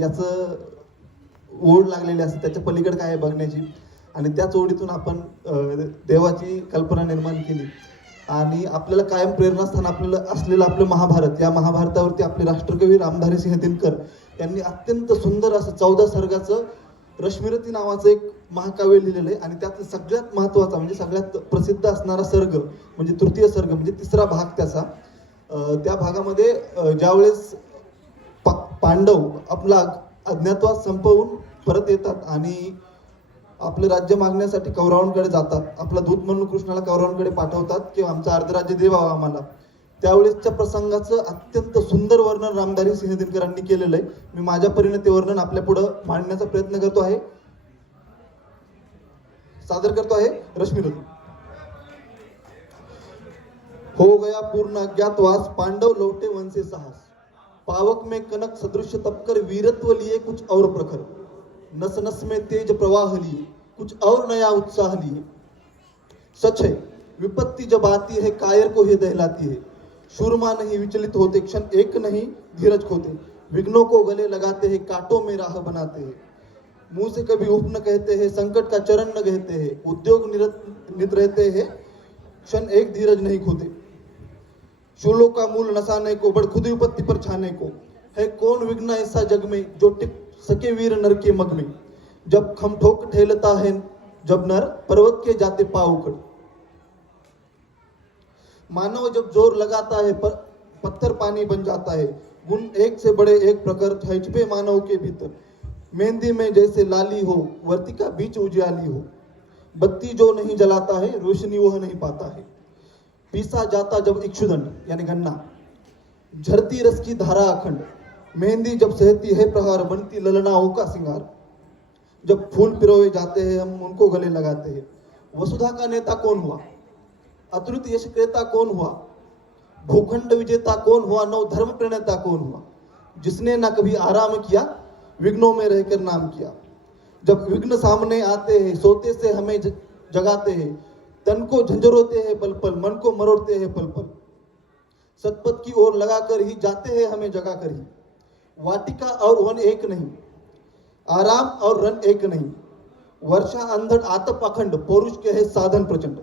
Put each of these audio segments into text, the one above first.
याचं ओढ लागलेली असते, त्याच्या पलीकडे काय आहे बघण्याची. आणि त्याच ओढीतून आपण देवाची कल्पना निर्माण केली. आणि आपल्याला कायम प्रेरणास्थान आपल्याला असलेलं आपलं महाभारत, या महाभारतावरती आपले राष्ट्रकवी रामधारी सिंह दिनकर यांनी अत्यंत सुंदर असं 14 सर्गाचं रश्मिरथी नावाचं एक महाकाव्य लिहिलेलं आहे. आणि त्यातलं सगळ्यात महत्त्वाचा म्हणजे सगळ्यात प्रसिद्ध असणारा सर्ग म्हणजे तृतीय सर्ग म्हणजे तिसरा भाग त्याचा. त्या भागामध्ये ज्यावेळेस पांडव आपला अज्ञातवास संपवून परत येतात आणि आपलं राज्य मागण्यासाठी कौरवांकडे जातात, आपला दूत म्हणून कृष्णाला कौरवांकडे पाठवतात की आमचं अर्धराज्य देवा आम्हाला. त्यावेळेसच्या प्रसंगाचं अत्यंत सुंदर वर्णन रामधारी सिंह दिनकरांनी केलेलं आहे. मी माझ्या परीने ते वर्णन आपल्या पुढे मांडण्याचा प्रयत्न करतो आहे, सादर करतो आहे. रश्मिरथी. हो गया पूर्ण अज्ञातवास, पांडव लौटे वन से साहस, पावक में कनक सदृश तपकर वीरत्व लिए कुछ और प्रखर, नस नस में तेज प्रवाह लिए कुछ और नया उत्साह लिए. सच है विपत्ति जब आती है कायर को ही दहलाती है, शूरमा नहीं विचलित होते क्षण एक नहीं धीरज खोते, विघ्नों को गले लगाते हैं कांटों में राह बनाते हैं, मुंह से कभी उफ न कहते हैं संकट का चरण न कहते हैं, उद्योग नित रहते हैं क्षण एक धीरज नहीं खोते, शूलों का मूल नसाने को बड़ खुद विपत्ति पर छाने को, है कौन विघ्न ऐसा जग में जो टिक सके वीर नर के मग में, जब खम ठोक ठेलता है जब नर पर्वत के जाते पाँव उखड़, मानव जब जोर लगाता है पत्थर पानी बन जाता है, गुण एक से बड़े एक प्रकर छिपे मानव के भीतर, मेहंदी में जैसे लाली हो वर्तिका बीच उजियाली हो, बत्ती जो नहीं जलाता है रोशनी वह नहीं पाता है, पीसा जाता जब इक्षुदंड यानी गन्ना, झरती रस की धारा अखंड, मेहंदी जब सहती है प्रहार बनती ललनाओं का सिंगार, जब फूल पिरोए जाते हैं हम उनको गले लगाते हैं, वसुधा का नेता कौन हुआ, अतुलित यश क्रेता कौन हुआ, भूखंड विजेता कौन हुआ, नव धर्म प्रणेता कौन हुआ, जिसने न कभी आराम किया विघ्नों में रहकर नाम किया, जब विघ्न सामने आते हैं सोते से हमें जगाते हैं, तन को झंझरोते हैं पल पल मन को मरोड़ते हैं पल पल, सतपथ की ओर लगाकर ही जाते हैं हमें जगाकर ही, वाटिका और वन एक नहीं, आराम और रन एक नहीं, वर्षा अंधड़ आतप अखंड पौरुष के है साधन प्रचंड,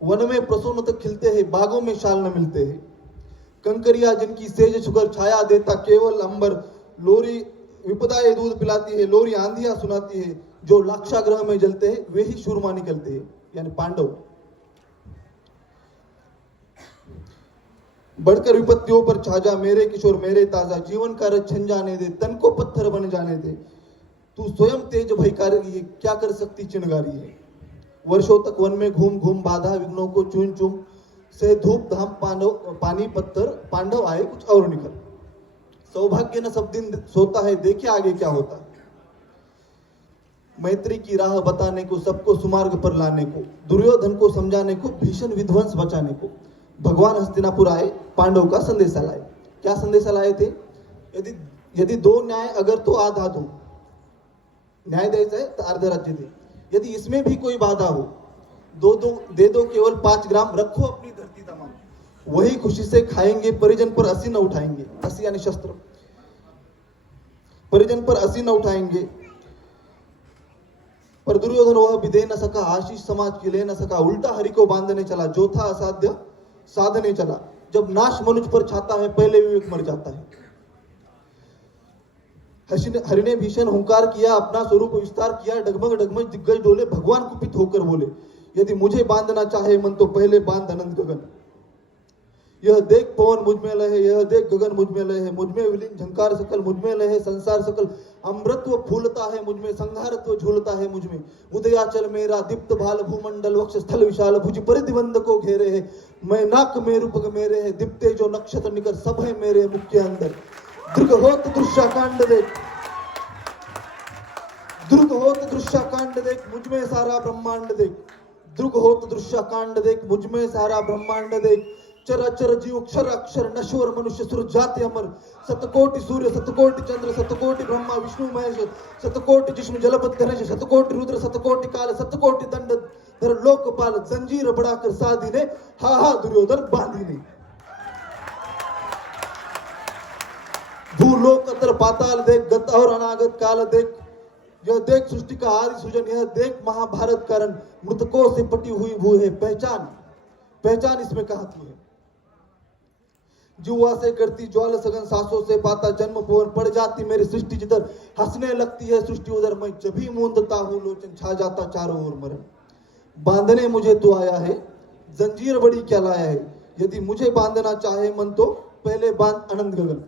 वन में प्रसन्नत खिलते हैं बागों में शाल न मिलते हैं, कंकरिया जिनकी सेज छुकर छाया देता केवल अंबर, लोरी विपदाएं दूध पिलाती है लोरी आंधियां सुनाती है, जो लाक्षाग्रह में जलते हैं वे ही शूरमा निकलते हैं यानी पांडव. बढ़कर विपत्तियों पर छाजा मेरे किशोर मेरे ताजा, जीवन का रथ छन जाने दे तन को पत्थर बन जाने दे, तू स्वयं तेज भयकारी है क्या कर सकती चिनगारी है, वर्षों तक वन में घूम घूम बाधा विघ्नों को चूम चूम से धूप धाम पानी पत्थर पांडव आए कुछ और निकल, सौभाग्य न सब दिन सोता है देखे आगे क्या होता है, मैत्री की राह बताने को सबको सुमार्ग पर लाने को, दुर्योधन को समझाने को भीषण विध्वंस बचाने को, भगवान हस्तिनापुर आए पांडव का संदेशा लाए. क्या संदेशा लाए थे, यदि यदि दो न्याय अगर तो आधा दो, न्याय द्यायचा है तो अर्ध राज्य दे, यदि इसमें भी कोई बाधा हो दो दो दे दो केवल 5 ग्राम, रखो अपनी धरती तमाम, वही खुशी से खाएंगे परिजन पर असी न उठाएंगे, असी यानी शस्त्र, परिजन पर असी न उठाएंगे, पर दुर्योधन वह भी दे न सका, आशीष समाज की ले न सका, उल्टा हरि को बांधने चला, जो था असाध्य साधने चला, जब नाश मनुष्य पर छाता है पहले विवेक मर जाता है, हरि ने भीषण हुंकार किया अपना स्वरूप विस्तार किया, डगमग डगमग दिग्गज डोले भगवान कुपित होकर बोले, यदि मुझे बांधना चाहे मन तो पहले बांध अनंत गगन, यह देख पवन मुझ में लहे यह देख गगन मुझ में लहे, मुझ में विलीन झंकार सकल मुझ में लहे संसार सकल, अमृतत्व फूलता है मुझ में संहारत्व झूलता है मुझ में, उदयाचल मेरा दीप्त भाल भूमंडल वक्ष स्थल विशाल भुज परिधिबंध को घेरे है, मैं नाक में रूपक मेरे है, दीप्ते जो नक्षत्र निकर सब है मेरे मुख के अंदर, दुर्ग होत दृश्यकांड देख, दुर्ग होत दृश्यकांड देख मुझ में सारा ब्रह्मांड देख, दुर्ग होत दृश्यकांड देख मुझ में सारा ब्रह्मांड देख, चराचर जीव क्षर अक्षर नश्वर मनुष्य सुर जाति अमर, सतकोटि सूर्य सतकोटि चंद्र सतकोटि ब्रह्मा विष्णु महेश, सतकोटि जिष्णु जलपत गणेश, सतकोटि रुद्र सतकोटि काल, सतकोटि दंड धर लोकपाल, जंजीर बढ़ाकर साधी ने, हा हा दुर्योधन बांधी ने. भूलोक अतर पाताल देख, गत और अनागत काल देख, यह देख सृष्टि का आदि सृजन, यह देख महाभारत कारण, मृतकों से पटी हुई भू है पहचान, पहचान इसमें कहाँ की है। जुआ से करती ज्वाल सघन सांसों से पाता जन्म पवन, पड़ जाती मेरी सृष्टि जिधर, हंसने लगती है सृष्टि उधर, मैं जब भी मूंदता हूँ लोचन, छा जाता चारों ओर मरण। बांधने मुझे तू आया है, जंजीर बड़ी क्या लाया है, यदि मुझे बांधना चाहे मन तो पहले बांध अनंत गगन।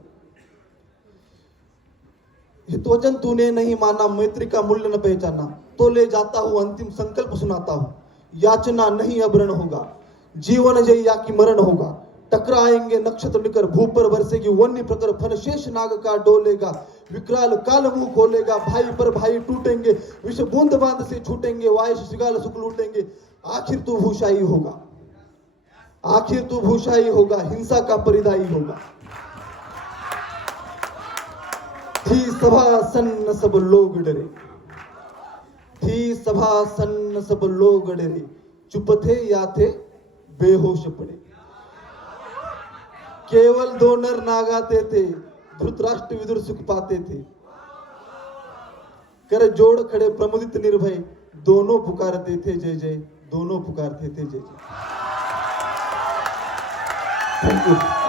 हितवचन तूने नहीं माना, मैत्री का मूल्य न पहचाना, तो ले जाता हूं अंतिम संकल्प सुनाता हूं, याचना नहीं अवरण होगा, जीवन जय या कि मरण होगा, टकराएंगे नक्षत्र निकर, भू पर बरसेगी वन्य प्रकर, फन शेष नाग का डोलेगा, विकराल काल मुंह खोलेगा, भाई पर भाई टूटेंगे, विष बूंद बांध से छूटेंगे, वायु शिगाल सुख लूटेंगे, आखिर तू भूषाई होगा, आखिर तू भूषाई होगा, हिंसा का परिदायी होगा। थी सभा सन्न सब लोग डरे, थी सभा सन्न सब लोग डरे, चुप थे या थे बेहोश पड़े, केवल दो नर नागाते थे, धृतराष्ट्र विदुर सुख पाते थे, कर जोड़ खड़े प्रमुदित निर्भय, दोनों पुकारते थे जय जय, दोनों पुकारते थे जय जय। Thank you.